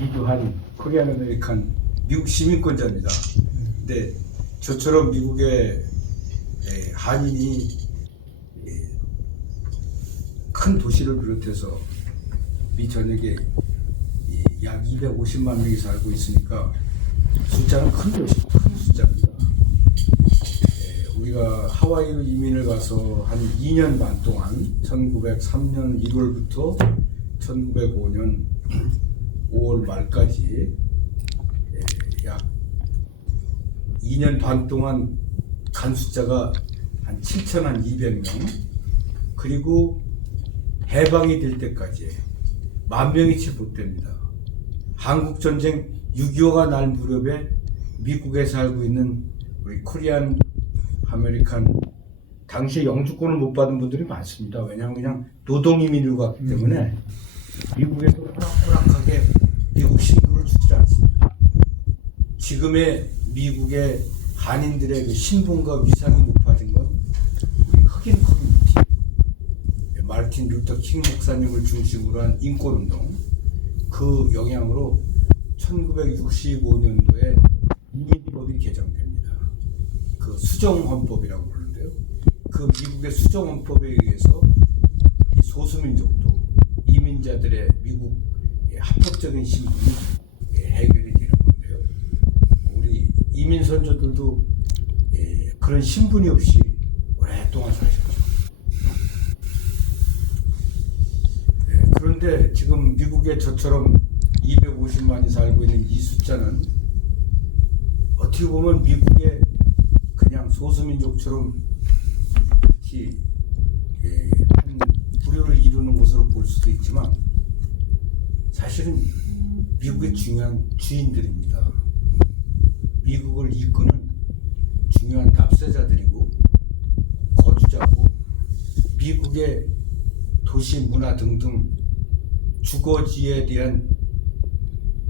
미주 한인, 코리안 아메리칸 미국 시민권자입니다. 근데 저처럼 미국의 한인이 큰 도시를 비롯해서 미 전역에 약 250만 명이 살고 있으니까 숫자는 큰 숫자입니다. 우리가 하와이로 이민을 가서 한 2년 반 동안 1903년 1월부터 1905년 5월 말까지 약 2년 반 동안 간 숫자가 한 7,200명, 그리고 해방이 될 때까지 10,000명이 채 못 됩니다. 한국전쟁 6.25가 날 무렵에 미국에 살고 있는 우리 코리안 아메리칸, 당시에 영주권을 못 받은 분들이 많습니다. 왜냐하면 그냥 노동이민으로 갔기 때문에 미국에서 호락호락하게 미국 신분을 주지 않습니다. 지금의 미국의 한인들의 그 신분과 위상이 높아진 건 우리 흑인 커뮤니티, 마르틴 루터 킹 목사님을 중심으로 한 인권운동, 그 영향으로 1965년도에 이민법이 개정됩니다. 그 수정헌법이라고 부르는데요. 그 미국의 수정헌법에 의해서 소수민족도 이민자들의 미국 합법적인 신분이 해결이 되는 건데요. 우리 이민 선조들도 그런 신분이 없이 오랫동안 사셨죠. 그런데 지금 미국에 저처럼 250만이 살고 있는 이 숫자는 어떻게 보면 미국의 그냥 소수민족처럼 이렇게 한 부류를 이루는 것으로 볼 수도 있지만 사실은 미국의 중요한 주인들입니다. 미국을 이끄는 중요한 납세자들이고 거주자고 미국의 도시 문화 등등 주거지에 대한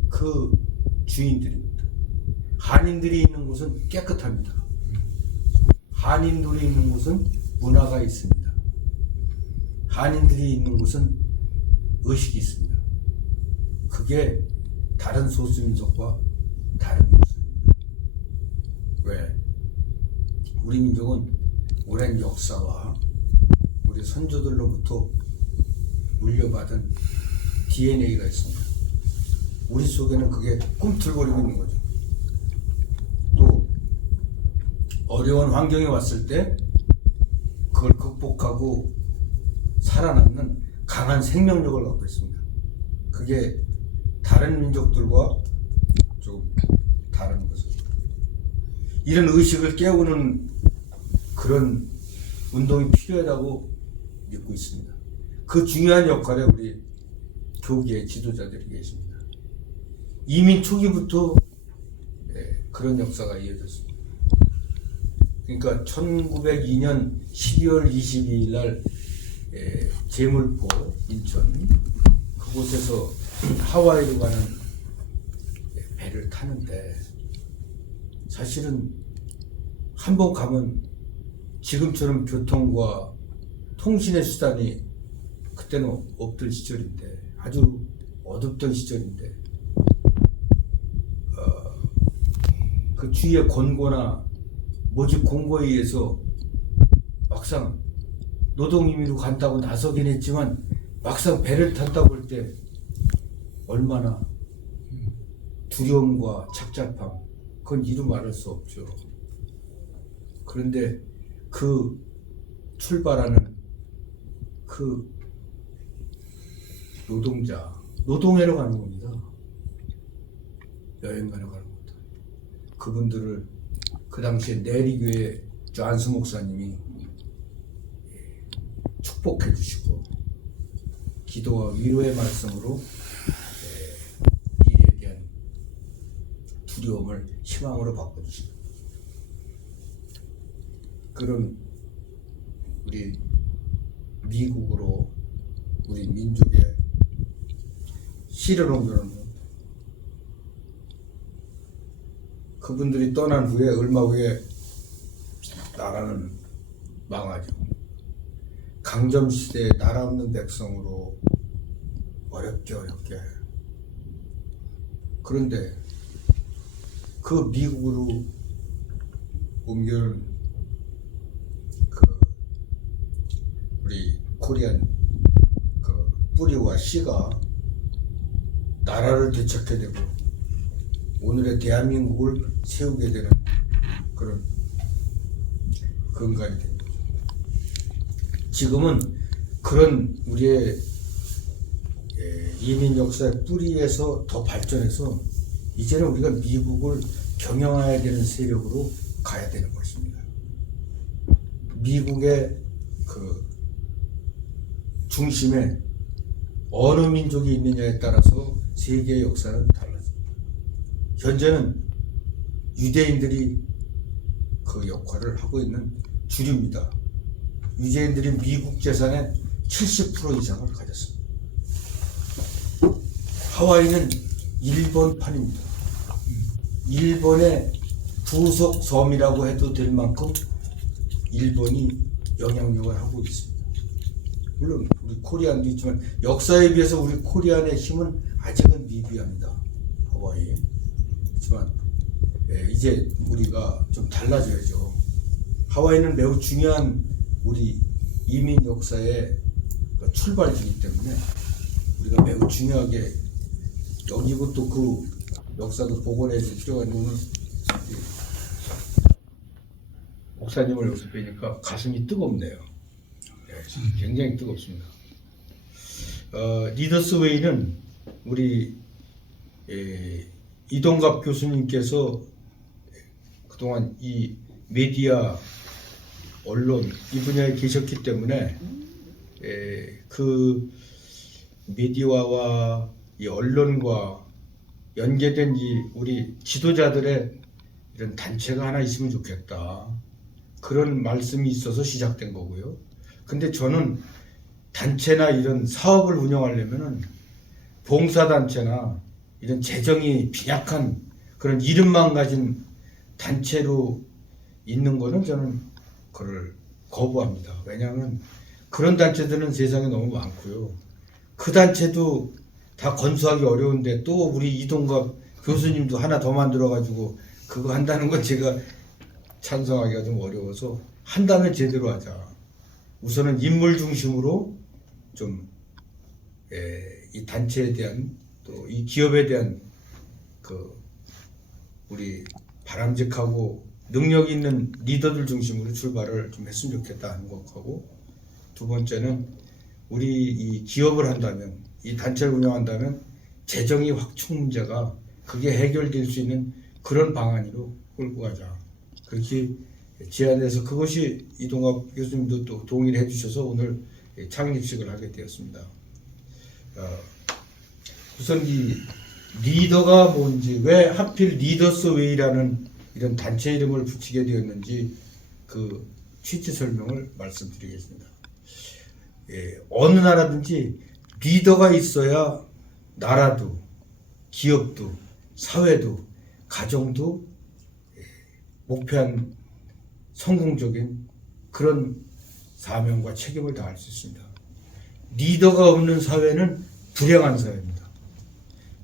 그 주인들입니다. 한인들이 있는 곳은 깨끗합니다. 한인들이 있는 곳은 문화가 있습니다. 한인들이 있는 곳은 의식이 있습니다. 그게 다른 소수민족과 다른 모습입니다. 왜? 우리 민족은 오랜 역사와 우리 선조들로부터 물려받은 DNA가 있습니다. 우리 속에는 그게 꿈틀거리고 있는 거죠. 또 어려운 환경에 왔을 때 그걸 극복하고 살아남는 강한 생명력을 갖고 있습니다. 그게 다른 민족들과 좀 다른 것입니다. 이런 의식을 깨우는 그런 운동이 필요하다고 믿고 있습니다. 그 중요한 역할에 우리 교계의 지도자들이 계십니다. 이민 초기부터 그런 역사가 이어졌습니다. 그러니까 1902년 12월 22일 날 제물포 인천 그곳에서 하와이로 가는 배를 타는데 사실은 한번 가면 지금처럼 교통과 통신의 수단이 그때는 없던 시절인데, 아주 어둡던 시절인데 그 주위의 권고나 모집 공고에 의해서 막상 노동이민으로 간다고 나서긴 했지만 막상 배를 탔다고 할 때 얼마나 두려움과 착잡함, 그건 이루 말할 수 없죠. 그런데 그 출발하는 그 노동자, 노동하러 가는 겁니다. 여행 가러 가는 겁니다. 그분들을 그 당시에 내리교회 존스 목사님이 축복해 주시고 기도와 위로의 말씀으로 미래에 대한 두려움을 희망으로 바꿔주십니다. 그런 우리 미국으로 우리 민족의 씨를 옮겨놓는 그분들이 떠난 후에 얼마 후에 나라는 망하죠. 강점시대에 나라 없는 백성으로 어렵게 그런데 그 미국으로 옮겨온 그 우리 코리안 그 뿌리와 씨가 나라를 되찾게 되고 오늘의 대한민국을 세우게 되는 그런 근간이 됩니다. 지금은 그런 우리의 이민 역사의 뿌리에서 더 발전해서 이제는 우리가 미국을 경영해야 되는 세력으로 가야 되는 것입니다. 미국의 그 중심에 어느 민족이 있느냐에 따라서 세계의 역사는 달라집니다. 현재는 유대인들이 그 역할을 하고 있는 주류입니다. 유대인들이 미국 재산의 70% 이상을 가졌습니다. 하와이는 일본판입니다. 일본의 부속 섬이라고 해도 될 만큼 일본이 영향력을 하고 있습니다. 물론 우리 코리안도 있지만 역사에 비해서 우리 코리안의 힘은 아직은 미비합니다. 하와이에. 하지만 이제 우리가 좀 달라져야죠. 하와이는 매우 중요한 우리 이민 역사의 출발지이기 때문에 우리가 매우 중요하게 여기고 또 그 역사도 복원해 줄 필요가 있는 오늘 목사님을 여기서 뵈니까 가슴이 뜨겁네요. 굉장히 뜨겁습니다. 리더스 웨이는 우리 이동갑 교수님께서 그동안 이 메디아 언론 이 분야에 계셨기 때문에 그 미디어와 이 언론과 연계된 이 우리 지도자들의 이런 단체가 하나 있으면 좋겠다. 그런 말씀이 있어서 시작된 거고요. 근데 저는 단체나 이런 사업을 운영하려면은 봉사단체나 이런 재정이 빈약한 그런 이름만 가진 단체로 있는 거는 저는 그걸 거부합니다. 왜냐하면 그런 단체들은 세상에 너무 많고요. 그 단체도 다 건수하기 어려운데 또 우리 이동갑 교수님도 하나 더 만들어가지고 그거 한다는 건 제가 찬성하기가 좀 어려워서 한다면 제대로 하자. 우선은 인물 중심으로 좀 이 단체에 대한 또 이 기업에 대한 그 우리 바람직하고 능력 있는 리더들 중심으로 출발을 좀 했으면 좋겠다 하는 것하고 두 번째는 우리 이 기업을 한다면 이 단체를 운영한다면 재정이 확충 문제가 그게 해결될 수 있는 그런 방안으로 끌고 가자. 그렇게 제안해서 그것이 이동갑 교수님도 또 동의를 해주셔서 오늘 창립식을 하게 되었습니다. 우선 이 리더가 뭔지 왜 하필 리더스 웨이라는 이런 단체 이름을 붙이게 되었는지 그 취지 설명을 말씀드리겠습니다. 어느 나라든지 리더가 있어야 나라도 기업도 사회도 가정도 목표한 성공적인 그런 사명과 책임을 다할 수 있습니다. 리더가 없는 사회는 불행한 사회입니다.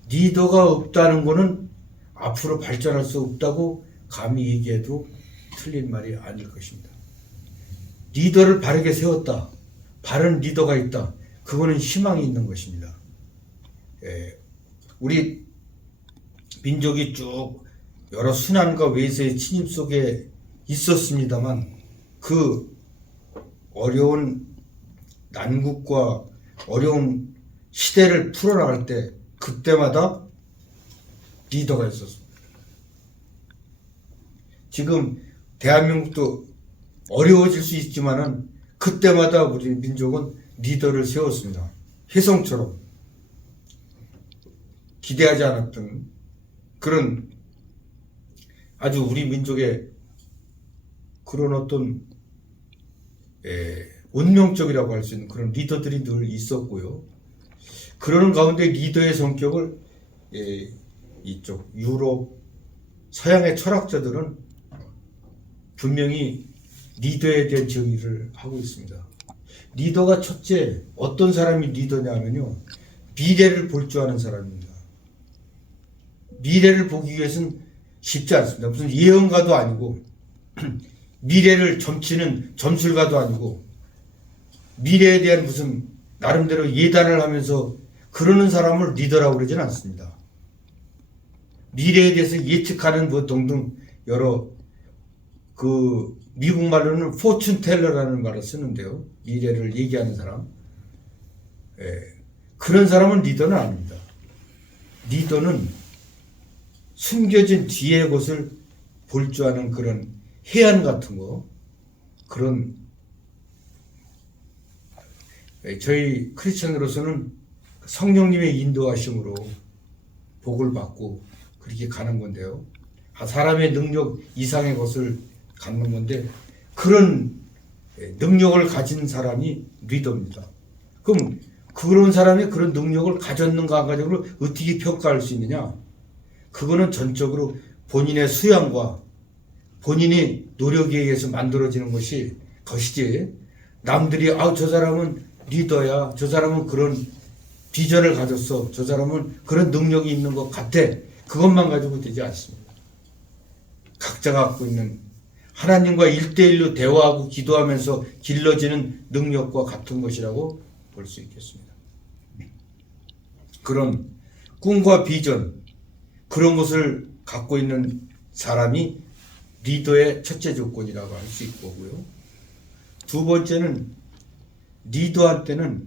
리더가 없다는 것은 앞으로 발전할 수 없다고 감히 얘기해도 틀린 말이 아닐 것입니다. 리더를 바르게 세웠다. 바른 리더가 있다. 그거는 희망이 있는 것입니다. 우리 민족이 쭉 여러 순환과 외세의 침입 속에 있었습니다만 그 어려운 난국과 어려운 시대를 풀어나갈 때 그때마다 리더가 있었습니다. 지금 대한민국도 어려워질 수 있지만은 그때마다 우리 민족은 리더를 세웠습니다. 혜성처럼 기대하지 않았던 그런 아주 우리 민족의 그런 어떤 운명적이라고 할 수 있는 그런 리더들이 늘 있었고요. 그러는 가운데 리더의 성격을 이쪽 유럽 서양의 철학자들은 분명히 리더에 대한 정의를 하고 있습니다. 리더가 첫째 어떤 사람이 리더냐 하면요, 미래를 볼 줄 아는 사람입니다. 미래를 보기 위해서는 쉽지 않습니다. 무슨 예언가도 아니고 미래를 점치는 점술가도 아니고 미래에 대한 무슨 나름대로 예단을 하면서 그러는 사람을 리더라고 그러지는 않습니다. 미래에 대해서 예측하는 뭐 등등 여러 그 미국 말로는 포춘 텔러라는 말을 쓰는데요. 미래를 얘기하는 사람. 예. 그런 사람은 리더는 아닙니다. 리더는 숨겨진 뒤의 것을 볼 줄 아는 그런 해안 같은 거, 그런 저희 크리스천으로서는 성령님의 인도하심으로 복을 받고 그렇게 가는 건데요. 사람의 능력 이상의 것을 갖는 건데 그런 능력을 가진 사람이 리더입니다. 그럼 그런 사람이 그런 능력을 가졌는가 안 가졌는가 어떻게 평가할 수 있느냐? 그거는 전적으로 본인의 수양과 본인의 노력에 의해서 만들어지는 것이지 남들이 저 사람은 리더야, 저 사람은 그런 비전을 가졌어, 저 사람은 그런 능력이 있는 것 같아, 그것만 가지고 되지 않습니다. 각자가 갖고 있는 하나님과 1대1로 대화하고 기도하면서 길러지는 능력과 같은 것이라고 볼 수 있겠습니다. 그런 꿈과 비전, 그런 것을 갖고 있는 사람이 리더의 첫째 조건이라고 할 수 있고요. 두 번째는 리더한테는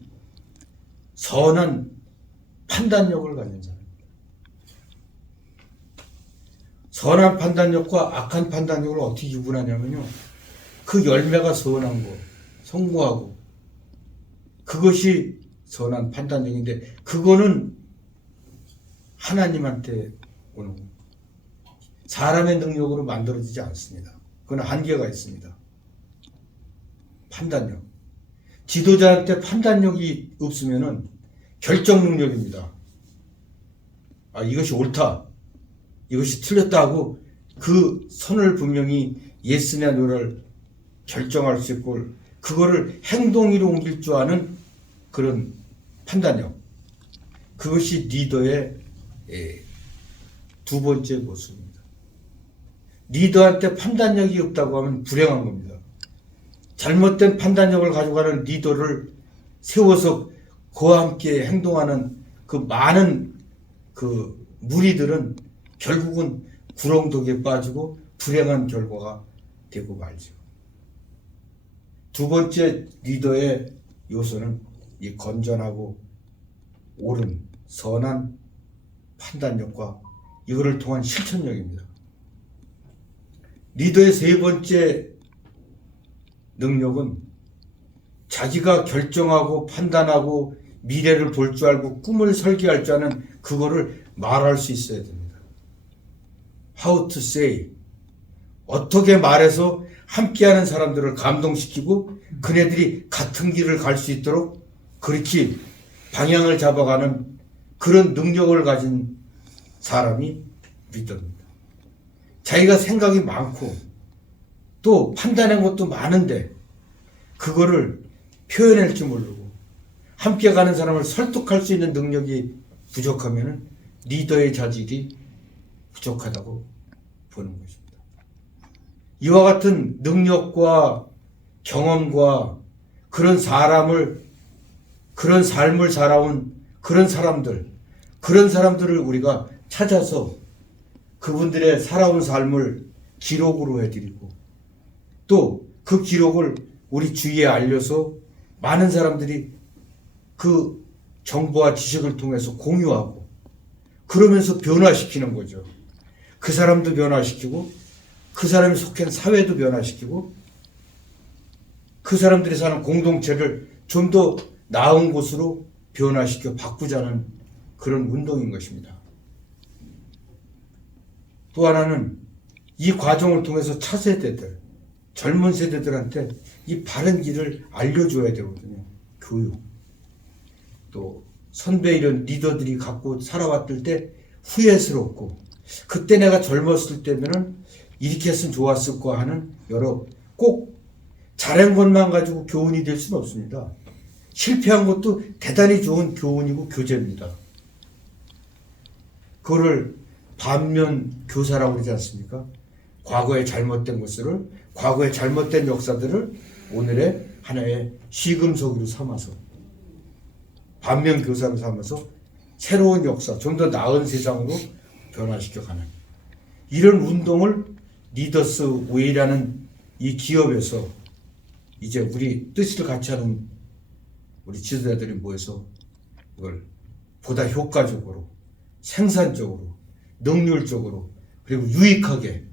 선한 판단력을 가진 사람입니다. 선한 판단력과 악한 판단력을 어떻게 구분하냐면요. 그 열매가 선한 거, 성공하고 그것이 선한 판단력인데 그거는 하나님한테 오는 겁니다. 사람의 능력으로 만들어지지 않습니다. 그건 한계가 있습니다. 판단력. 지도자한테 판단력이 없으면은 결정 능력입니다. 이것이 옳다, 이것이 틀렸다 하고 그 선을 분명히 예스냐 노를 결정할 수 있고 그거를 행동으로 옮길 줄 아는 그런 판단력. 그것이 리더의 두 번째 모습입니다. 리더한테 판단력이 없다고 하면 불행한 겁니다. 잘못된 판단력을 가져가는 리더를 세워서 그와 함께 행동하는 그 많은 그 무리들은 결국은 구렁독에 빠지고 불행한 결과가 되고 말죠. 두 번째 리더의 요소는 이 건전하고 옳은 선한 판단력과 이거를 통한 실천력입니다. 리더의 세 번째 능력은 자기가 결정하고 판단하고 미래를 볼 줄 알고 꿈을 설계할 줄 아는 그거를 말할 수 있어야 됩니다. How to say. 어떻게 말해서 함께하는 사람들을 감동시키고 그네들이 같은 길을 갈 수 있도록 그렇게 방향을 잡아가는 그런 능력을 가진 사람이 리더입니다. 자기가 생각이 많고 또 판단한 것도 많은데 그거를 표현할 줄 모르고 함께 가는 사람을 설득할 수 있는 능력이 부족하면 리더의 자질이 부족하다고 보는 것입니다. 이와 같은 능력과 경험과 그런 사람을, 그런 삶을 살아온 그런 사람들을 우리가 찾아서 그분들의 살아온 삶을 기록으로 해드리고 또 그 기록을 우리 주위에 알려서 많은 사람들이 그 정보와 지식을 통해서 공유하고 그러면서 변화시키는 거죠. 그 사람도 변화시키고 그 사람이 속한 사회도 변화시키고 그 사람들이 사는 공동체를 좀 더 나은 곳으로 변화시켜 바꾸자는 그런 운동인 것입니다. 또 하나는 이 과정을 통해서 차세대들, 젊은 세대들한테 이 바른 길을 알려줘야 되거든요. 교육. 또 선배 이런 리더들이 갖고 살아왔을 때 후회스럽고 그때 내가 젊었을 때면은 이렇게 했으면 좋았을 거 하는 여러 꼭 잘한 것만 가지고 교훈이 될 수는 없습니다. 실패한 것도 대단히 좋은 교훈이고 교재입니다. 그거를 반면 교사라고 그러지 않습니까? 과거의 잘못된 것들을, 과거의 잘못된 역사들을 오늘의 하나의 시금석으로 삼아서, 반면 교사로 삼아서 새로운 역사, 좀 더 나은 세상으로 변화시켜가는 이런 운동을 리더스 웨이라는 이 기업에서 이제 우리 뜻을 같이 하는 우리 지도자들이 모여서 이걸 보다 효과적으로, 생산적으로, 능률적으로, 그리고 유익하게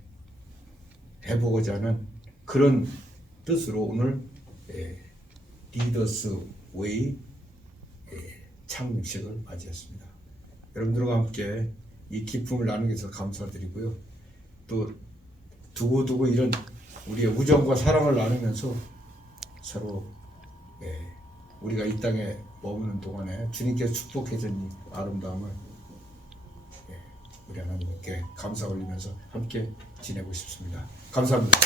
해보고자 하는 그런 뜻으로 오늘 리더스 웨이 창립식을 맞이했습니다. 여러분들과 함께 이 기쁨을 나누기 위해서 감사드리고요. 또 두고두고 이런 우리의 우정과 사랑을 나누면서 서로 우리가 이 땅에 머무는 동안에 주님께서 축복해 준 이 아름다움을 우리 하나님께 감사 올리면서 함께 지내고 싶습니다. 감사합니다.